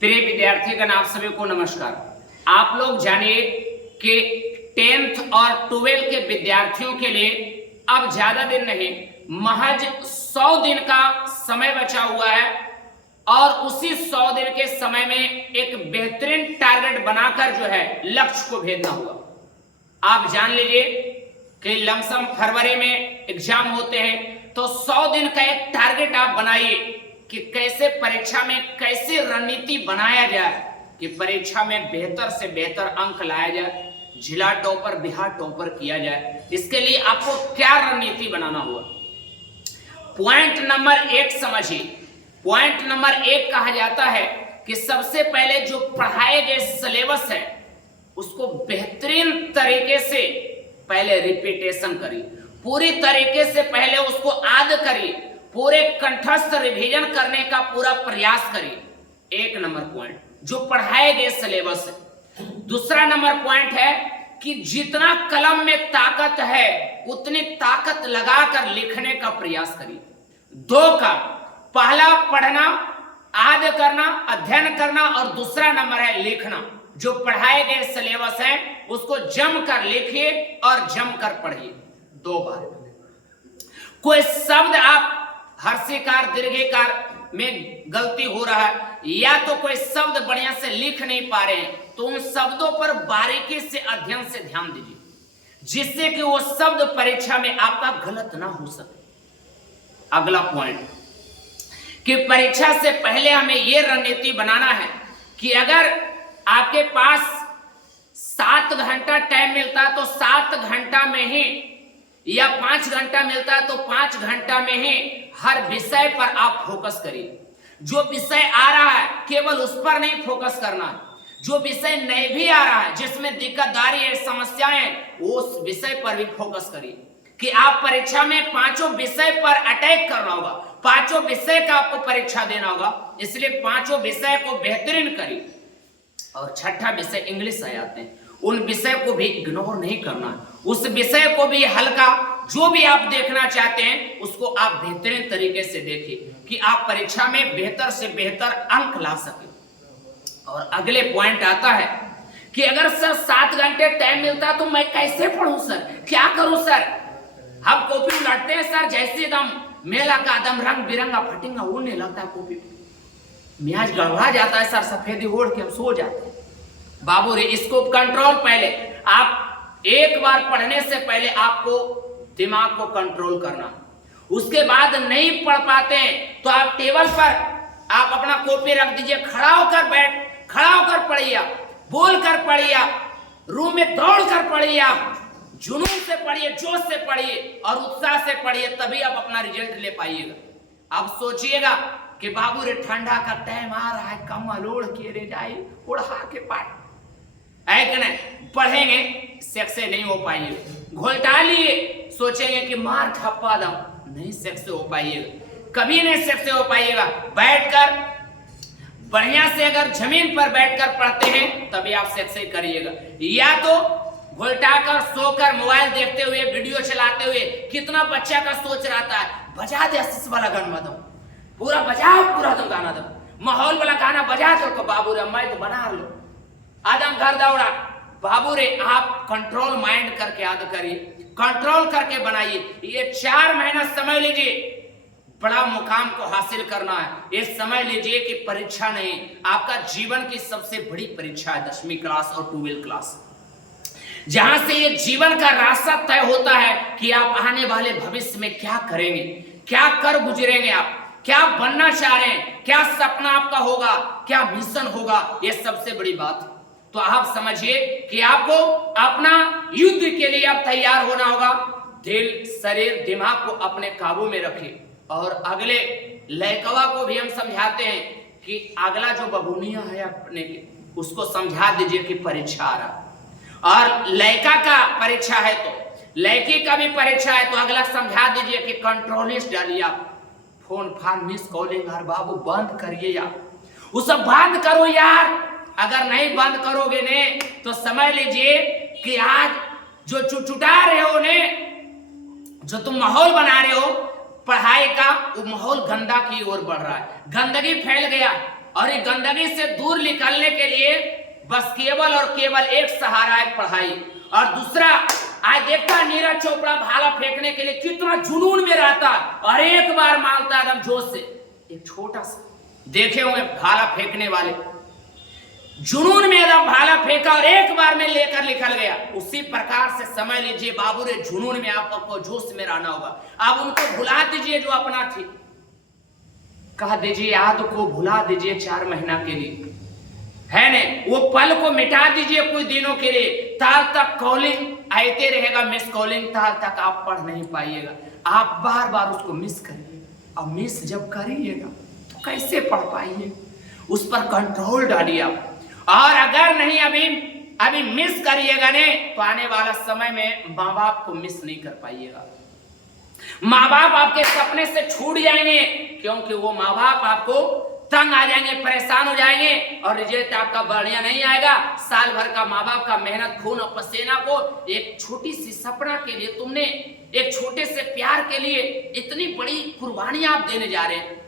प्रिय विद्यार्थीगण, आप सभी को नमस्कार। आप लोग जानिए कि 10th और 12th के विद्यार्थियों के लिए अब ज्यादा दिन नहीं, महज 100 दिन का समय बचा हुआ है और उसी 100 दिन के समय में एक बेहतरीन टारगेट बनाकर जो है लक्ष्य को भेदना हुआ। आप जान लीजिए कि लमसम फरवरी में एग्जाम होते हैं, तो 100 दिन का एक टारगेट आप बनाइए कि कैसे परीक्षा में कैसे रणनीति बनाया जाए कि परीक्षा में बेहतर से बेहतर अंक लाया जाए, जिला टॉपर बिहार टॉपर किया जाए। इसके लिए आपको क्या रणनीति बनाना हुआ। पॉइंट नंबर 1 समझिए। पॉइंट नंबर 1 कहा जाता है कि सबसे पहले जो पढ़ाए गए सिलेबस है उसको बेहतरीन तरीके से पहले रिपीटेशन करिए, पूरी तरीके से पहले उसको याद करिए, पूरे कंठस्थ रिवीजन करने का पूरा प्रयास करिए। 1 नंबर पॉइंट जो पढ़ाए गए सिलेबस है। दूसरा नंबर पॉइंट है कि जितना कलम में ताकत है उतनी ताकत लगाकर लिखने का प्रयास करिए। 2 का पहला पढ़ना, याद करना, अध्ययन करना और दूसरा नंबर है लिखना। जो पढ़ाए गए सिलेबस है उसको जमकर लिखिए और जमकर पढ़िए 2 बार। कोई शब्द आप हर्षिकार दीर्घिकार में गलती हो रहा है या तो कोई शब्द बढ़िया से लिख नहीं पा रहे हैं, तो उन शब्दों पर बारीकी से अध्ययन से ध्यान दीजिए, जिससे कि वो शब्द परीक्षा में आपका गलत ना हो सके। अगला पॉइंट कि परीक्षा से पहले हमें यह रणनीति बनाना है कि अगर आपके पास 7 घंटा टाइम मिलता है तो 7 घंटा में ही, या 5 घंटा मिलता है तो 5 घंटा में ही हर विषय पर आप फोकस करिए। जो विषय आ रहा है केवल उस पर नहीं फोकस करना है, जो विषय नहीं भी आ रहा है, जिसमें दिक्कतदारी है, समस्याएं, उस विषय पर भी फोकस करिए कि आप परीक्षा में 5 विषय पर अटैक करना होगा, 5 विषय का आपको परीक्षा देना होगा। इसलिए 5 विषय को बेहतरीन करिए। और 6ठा विषय इंग्लिश आ जाते हैं, उन विषय को भी इग्नोर नहीं करना, उस विषय को भी हल्का, जो भी आप देखना चाहते हैं उसको आप बेहतरीन तरीके से देखिए कि आप परीक्षा में बेहतर से बेहतर अंक ला सके। और अगले पॉइंट आता है कि अगर सर 7 घंटे टाइम मिलता तो मैं कैसे पढ़ूं सर, क्या करूं सर। हम कॉपी उलटते हैं सर, जैसे दम मेला का दम रंग बिरंगा फटिंगा उड़ने लगता है, कॉपी मियाज गड़बड़ा जाता है सर, सफेदी ओढ़ के हम सो जाते हैं। बाबू रे, इसको कंट्रोल, पहले आप एक बार पढ़ने से पहले आपको दिमाग को कंट्रोल करना। उसके बाद नहीं पढ़ पाते हैं तो आप टेबल पर आप अपना कॉपी रख दीजिए, खड़ा होकर पढ़िए, बोल कर पढ़िए, रूम में दौड़ कर पढ़िए, जुनून से पढ़िए, जोश से पढ़िए और उत्साह से पढ़िए, तभी आप अपना रिजल्ट ले पाइएगा। अब सोचिएगा कि बाबू रे ठंडा का टाइम आ रहा है, कम्बल ओढ़ के रे जाए ओढ़ा के पाठ है कि नहीं, पढ़ेंगे सक्सेस नहीं हो पाइएगा। घोलटा लिए सोचेंगे कि मार खप्पा दम, नहीं सक्सेस हो पाइएगा, कभी नहीं सक्सेस हो पाइएगा। बैठकर बढ़िया से अगर जमीन पर बैठकर पढ़ते हैं तभी आप सक्सेस करिएगा, या तो घोलटाकर सोकर मोबाइल देखते हुए, वीडियो चलाते हुए। कितना बच्चा का सोच रहता है बजा दे आशीष वाला गाना, दो पूरा बजाओ, पूरा दो गाना दो, माहौल वाला गाना बजा दो, बाबू रे मैं तो बना लो, आदम घर दौड़ा। बाबू रे आप कंट्रोल माइंड करके याद करिए, कंट्रोल करके बनाइए। ये 4 महीना समय लीजिए, बड़ा मुकाम को हासिल करना है। ये समय लीजिए कि परीक्षा नहीं, आपका जीवन की सबसे बड़ी परीक्षा है 10वीं क्लास और 12th क्लास, जहां से ये जीवन का रास्ता तय होता है कि आप आने वाले भविष्य में क्या करेंगे, क्या कर गुजरेंगे, आप क्या बनना चाह रहे हैं, क्या सपना आपका होगा, क्या मिशन होगा, ये सबसे बड़ी बात है। तो आप समझिए कि आपको अपना युद्ध के लिए अब तैयार होना होगा। दिल, शरीर, दिमाग को अपने काबू में रखिए। और अगले लड़कवा को भी हम समझाते हैं कि अगला जो बबूनिया है अपने के, उसको समझा दीजिए कि परीक्षा आ रहा, और लड़का का परीक्षा है तो लड़की का भी परीक्षा है, तो अगला समझा दीजिए कि कंट्रोलिस्ट डालिए, आप फोन फान मिस कॉलिंग यार बाबू बंद करिए यार, वो सब बंद करो यार। अगर नहीं बंद करोगे ने तो समझ लीजिए कि आज जो चुटचुटा रहे हो ने, जो तुम माहौल बना रहे हो पढ़ाई का, वो माहौल गंदा की ओर बढ़ रहा है, गंदगी फैल गया। और ये गंदगी से दूर निकलने के लिए बस केवल और केवल एक सहारा है, पढ़ाई। और दूसरा, आज देखता नीरज चोपड़ा भाला फेंकने के लिए कितना जुनून में रहता और एक बार मारता एकदम जोश से। एक छोटा सा देखे होंगे भाला फेंकने वाले, जुनून में एकदम भाला फेंका और एक बार में लेकर निकल गया। उसी प्रकार से समझ लीजिए बाबू रे, जुनून में आपको जोश में रहना होगा। आप उनको भुला दीजिए जो अपना थी, कह दीजिए याद को भुला दीजिए 4 महीना के लिए, है ने, वो पल को मिटा दीजिए कुछ दिनों के लिए। तब तक कॉलिंग आते रहेगा, मिस कॉलिंग, तब तक आप पढ़ नहीं पाइएगा। आप बार बार उसको मिस करिए, और मिस जब करिएगा तो कैसे पढ़ पाइए, उस पर कंट्रोल डालिए आप। और अगर नहीं अभी मिस करिएगा ने, तो आने वाला समय में माँ बाप को मिस नहीं कर पाइएगा। माँ बाप आपके सपने से छूट जाएंगे, क्योंकि वो माँ बाप आपको तंग आ जाएंगे, परेशान हो जाएंगे, और रिजल्ट आपका बढ़िया नहीं आएगा। साल भर का माँ बाप का मेहनत, खून और पसीना को एक छोटी सी सपना के लिए, तुमने एक छोटे से प्यार के लिए इतनी बड़ी कुर्बानी आप देने जा रहे हैं।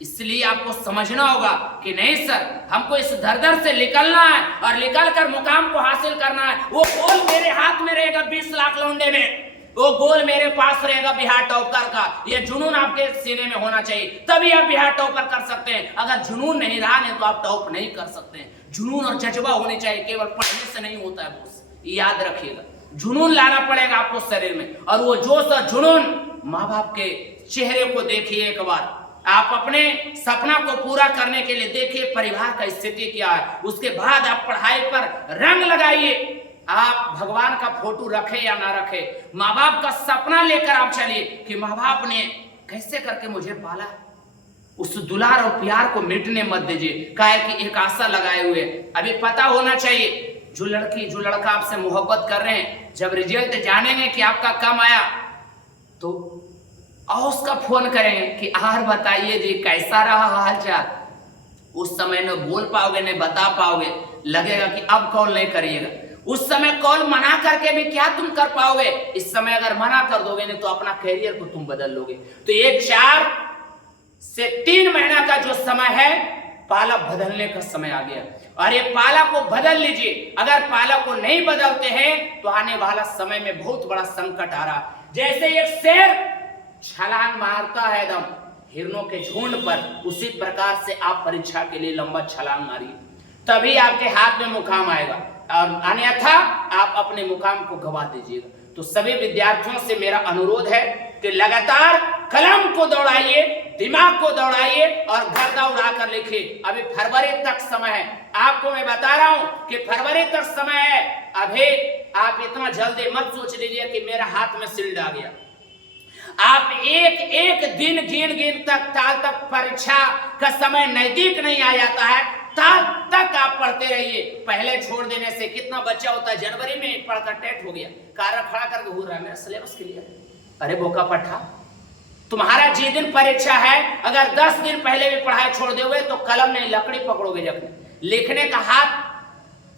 इसलिए आपको समझना होगा कि नहीं सर, हमको इस दरदर से निकलना है और निकल कर मुकाम को हासिल करना है। वो गोल मेरे हाथ में रहेगा 20 लाख लौंडे में, वो गोल मेरे पास रहेगा बिहार टॉपर का। ये जुनून आपके सीने में होना चाहिए, तभी आप बिहार टॉपर कर सकते हैं। अगर जुनून नहीं रहा नहीं तो आप टॉप नहीं कर सकते हैं। जुनून और जज्बा होने चाहिए, केवल पढ़ने से नहीं होता है बॉस, याद रखिएगा। जुनून लाना पड़ेगा आपको शरीर में, और वो जोश और जुनून माँ बाप के चेहरे को देखिए एक बार। आप अपने सपना को पूरा करने के लिए देखिए परिवार का स्थिति क्या है, उसके बाद आप पढ़ाई पर रंग लगाइए। आप भगवान का फोटो रखे या ना रखे, माँ बाप का सपना लेकर आप चलिए कि माँ बाप ने कैसे करके मुझे पाला। उस दुलार और प्यार को मिटने मत दीजिए, काहे कि एक आशा लगाए हुए। अभी पता होना चाहिए, जो लड़की जो लड़का आपसे मोहब्बत कर रहे हैं, जब रिजल्ट जानेंगे कि आपका कम आया तो और उसका फोन करेंगे कि आर बताइए जी कैसा रहा हालचाल। उस समय न बोल पाओगे न बता पाओगे, लगेगा कि अब कॉल नहीं करिएगा। उस समय कॉल मना करके भी क्या तुम कर पाओगे, इस समय अगर मना कर दोगे नहीं तो अपना कैरियर को तुम बदल लोगे। तो ये 4 से 3 महीना का जो समय है, पाला बदलने का समय आ गया, और ये पाला को बदल लीजिए। अगर पाला को नहीं बदलते हैं तो आने वाला समय में बहुत बड़ा संकट आ रहा। जैसे एक शेर छलांग मारता है एकदम हिरणों के झुंड पर, उसी प्रकार से आप परीक्षा के लिए लंबा छलांग मारिए, तभी आपके हाथ में मुकाम आएगा, और अन्यथा आप अपने मुकाम को गवा दीजिएगा। तो सभी विद्यार्थियों से मेरा अनुरोध है कि लगातार कलम को दौड़ाइए, दिमाग को दौड़ाइए और गर्दा उड़ा कर लिखिए। अभी फरवरी तक समय है, आपको मैं बता रहा हूं कि फरवरी तक समय है। अभी आप इतना जल्दी मत सोच लीजिए कि मेरा हाथ में शील्ड आ गया। आप एक एक दिन गिन तक परीक्षा का समय नजदीक नहीं आ जाता है, तब तक आप पढ़ते रहिए। पहले छोड़ देने से कितना बच्चा होता है, जनवरी में पढ़कर टेट हो गया, कारण खड़ा करके घूर रहा है मेरा सिलेबस क्लियर। अरे बोका पट्टा, तुम्हारा जिस दिन परीक्षा है अगर 10 दिन पहले भी पढ़ाई छोड़ दोगे तो कलम नहीं लकड़ी पकड़ोगे, जब लिखने का हाथ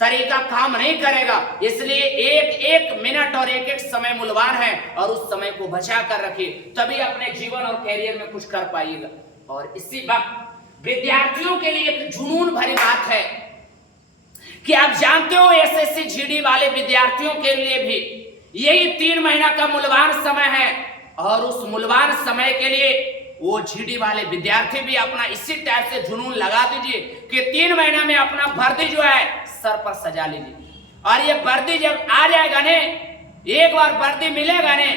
तरीका काम नहीं करेगा। इसलिए एक एक मिनट और एक एक समय मूल्यवान है, और उस समय को बचा कर रखिए, तभी अपने जीवन और कैरियर में कुछ कर पाइएगा। और इसी वक्त विद्यार्थियों के लिए एक जुनून भरी बात है कि आप जानते हो एसएससी जीडी वाले विद्यार्थियों के लिए भी यही 3 महीना का मूल्यवान समय है, और उस मूल्यवान समय के लिए वो जीडी वाले विद्यार्थी भी अपना इसी टाइप से जुनून लगा दीजिए कि 3 महीना में अपना वर्दी जो है सर पर सजा लीजिए। और ये वर्दी जब आ जाएगा ने, एक बार वर्दी मिलेगा ने,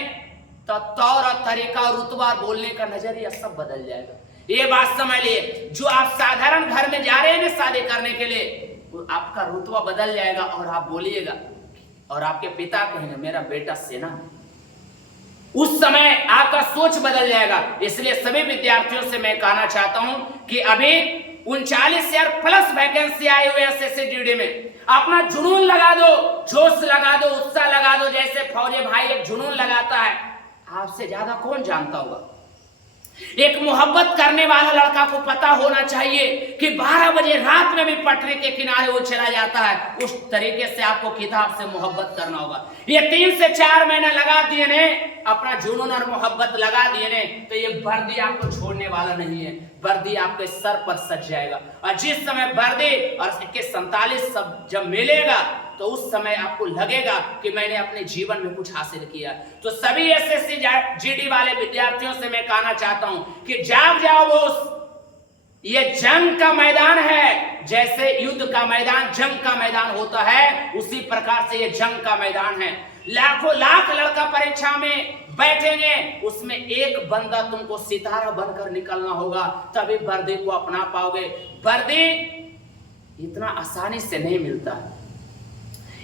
तो तौर और तरीका और रुतबा बोलने का नजरिया सब बदल जाएगा। ये बात समझ लिए, जो आप साधारण घर में जा रहे हैं ना शादी करने के लिए, आपका रुतबा बदल जाएगा और आप बोलिएगा, और आपके पिता कहेंगे मेरा बेटा सेना में। उस समय आपका सोच बदल जाएगा। इसलिए सभी विद्यार्थियों से मैं कहना चाहता हूं कि अभी 39,000 प्लस वैकेंसी आई हुई है एसएससी जीडी में। अपना जुनून लगा दो, जोश लगा दो, उत्साह लगा दो, जैसे फौजी भाई एक जुनून लगाता है। आपसे ज्यादा कौन जानता होगा। एक मोहब्बत करने वाला लड़का को पता होना चाहिए कि 12 बजे रात में भी पटरी के किनारे वो चला जाता है। उस तरीके से आपको किताब से मोहब्बत करना होगा। ये 3 से 4 महीना लगा दिए ने, अपना जुनून और मोहब्बत लगा दिए ने तो ये वर्दी आपको छोड़ने वाला नहीं है, वर्दी आपके सर पर सज जाएगा। और जिस समय वर्दी और इसके 47 सब जब मिलेगा तो उस समय आपको लगेगा कि मैंने अपने जीवन में कुछ हासिल किया। तो सभी एसएससी जीडी वाले विद्यार्थियों से मैं कहना चाहता हूं कि जाग जाओ दोस्त, ये जंग का मैदान है। जैसे युद्ध का मैदान जंग का मैदान होता है, उसी प्रकार से ये जंग का मैदान है। लाखों लाख लड़का परीक्षा में बैठेंगे, उसमें एक बंदा तुमको सितारा बनकर निकलना होगा, तभी वर्दी को अपना पाओगे। वर्दी इतना आसानी से नहीं मिलता है,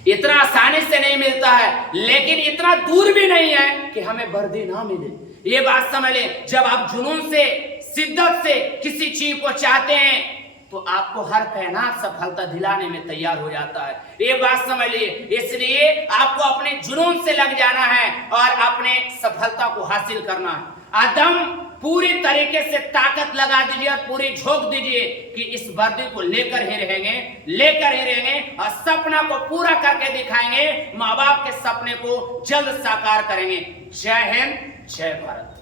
इतना आसानी से नहीं मिलता है, लेकिन इतना दूर भी नहीं है कि हमें वर्दी ना मिले। ये बात समझ ले, जब आप जुनून से शिद्दत से किसी चीज को चाहते हैं तो आपको हर कायनात सफलता दिलाने में तैयार हो जाता है। ये बात समझ लिए, इसलिए आपको अपने जुनून से लग जाना है और अपने सफलता को हासिल करना है। आदम पूरी तरीके से ताकत लगा दीजिए और पूरी झोंक दीजिए कि इस वर्दी को लेकर ही रहेंगे और सपना को पूरा करके दिखाएंगे, माँ बाप के सपने को जल्द साकार करेंगे। जय हिंद, जय भारत।